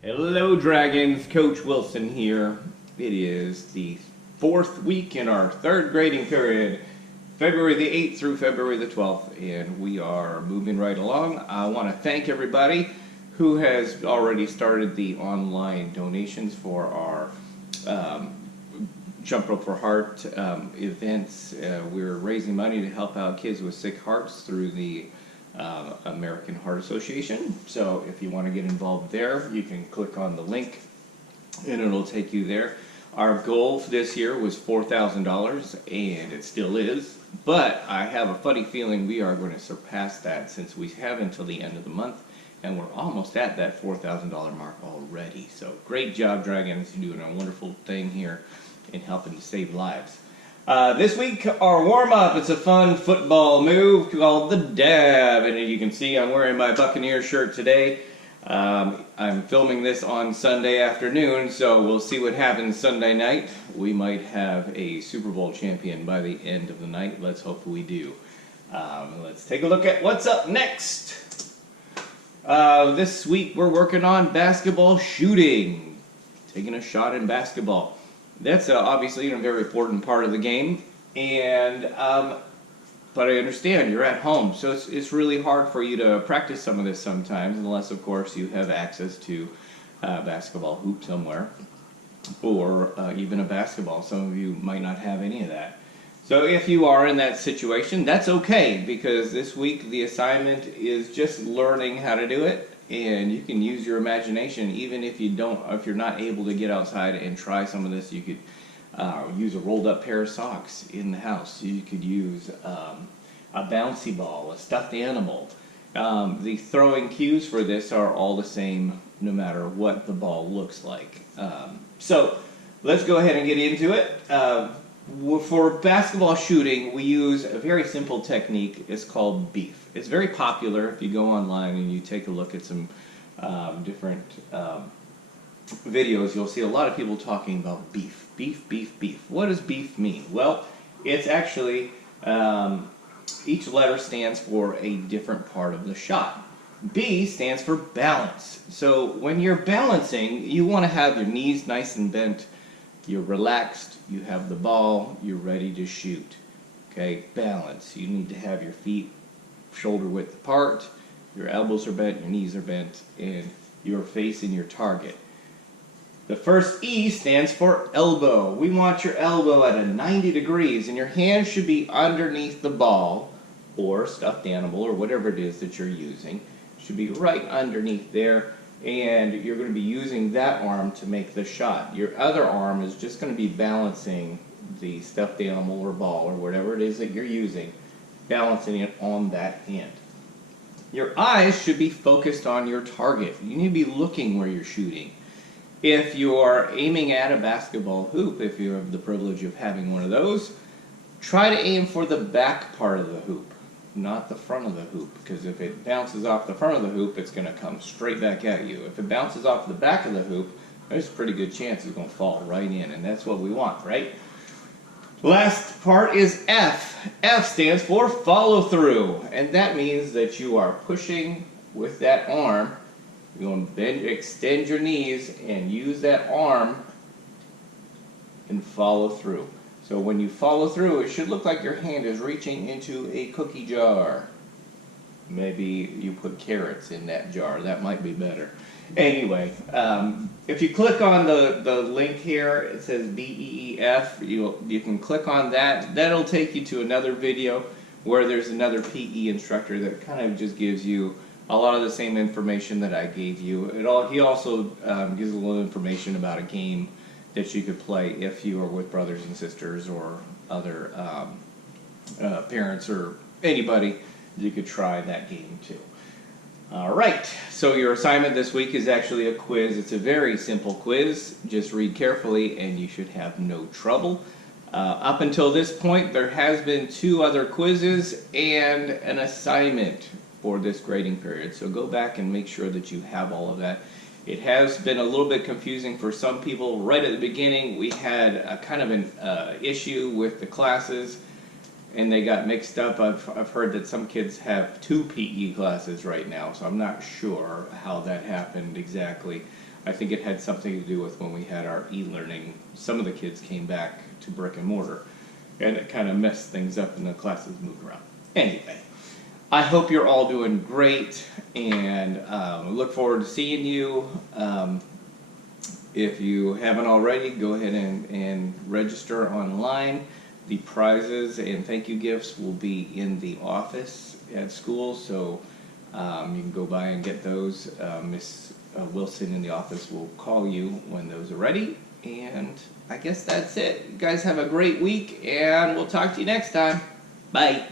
Hello Dragons, Coach Wilson here. It is the fourth week in our third grading period, February the 8th through February the 12th, and we are moving right along. I want to thank everybody who has already started the online donations for our Jump Rope for Heart events. We're raising money to help out kids with sick hearts through the American Heart Association. So if you want to get involved there, you can click on the link and it'll take you there. Our goal for this year was $4,000 and it still is, but I have a funny feeling we are going to surpass that since we have until the end of the month and we're almost at that $4,000 mark already. So great job, Dragons. You're doing a wonderful thing here in helping to save lives. This week, our warm-up, it's a fun football move called the dab. And as you can see, I'm wearing my Buccaneer shirt today. I'm filming this on Sunday afternoon, so we'll see what happens Sunday night. We might have a Super Bowl champion by the end of the night. Let's hope we do. Let's take a look at what's up next. This week, we're working on basketball shooting. Taking a shot in basketball. That's obviously a very important part of the game, and but I understand you're at home, so it's really hard for you to practice some of this sometimes, unless of course you have access to a basketball hoop somewhere, or even a basketball. Some of you might not have any of that. So if you are in that situation, that's okay, because this week the assignment is just learning how to do it. And you can use your imagination, even if you're not able to get outside and try some of this. You could use a rolled up pair of socks in the house. You could use a bouncy ball, a stuffed animal. The throwing cues for this are all the same, no matter what the ball looks like. So let's go ahead and get into it. For basketball shooting, we use a very simple technique. It's called beef. It's very popular. If you go online and you take a look at some different videos, you'll see a lot of people talking about beef. Beef, beef, beef. What does beef mean? Well, it's actually, each letter stands for a different part of the shot. B stands for balance. So when you're balancing, you want to have your knees nice and bent. You're relaxed, you have the ball, you're ready to shoot. Okay, balance. You need to have your feet shoulder width apart, your elbows are bent, your knees are bent, and you're facing your target. The first E stands for elbow. We want your elbow at a 90 degrees, and your hand should be underneath the ball, or stuffed animal, or whatever it is that you're using. It should be right underneath there. And you're going to be using that arm to make the shot. Your other arm is just going to be balancing the stuffed animal or ball or whatever it is that you're using, balancing it on that hand. Your eyes should be focused on your target. You need to be looking where you're shooting. If you're aiming at a basketball hoop, if you have the privilege of having one of those, try to aim for the back part of the hoop, not the front of the hoop, because if it bounces off the front of the hoop, it's going to come straight back at you. If it bounces off the back of the hoop, there's a pretty good chance it's going to fall right in, and that's what we want, right? Last part is F. F stands for follow through, and that means that you are pushing with that arm. You're going to bend, extend your knees, and use that arm and follow through. So when you follow through, it should look like your hand is reaching into a cookie jar. Maybe you put carrots in that jar. That might be better. Anyway, if you click on the link here, it says BEEF. You can click on that. That'll take you to another video where there's another PE instructor that kind of just gives you a lot of the same information that I gave you. He also gives a little information about a game that you could play if you are with brothers and sisters or other parents or anybody. You could try that game too. All right, so your assignment this week is actually a quiz. It's a very simple quiz. Just read carefully and you should have no trouble. Up until this point, there has been 2 other quizzes and an assignment for this grading period. So go back and make sure that you have all of that. It has been a little bit confusing for some people. Right at the beginning, we had a kind of an issue with the classes. and they got mixed up. I've heard that some kids have 2 PE classes right now, so I'm not sure how that happened exactly. I think it had something to do with when we had our e-learning. Some of the kids came back to brick and mortar, and it kind of messed things up and the classes moved around. Anyway, I hope you're all doing great, and look forward to seeing you. If you haven't already, go ahead and register online. The prizes and thank you gifts will be in the office at school, so you can go by and get those. Miss Wilson in the office will call you when those are ready. And I guess that's it. You guys have a great week, and we'll talk to you next time. Bye.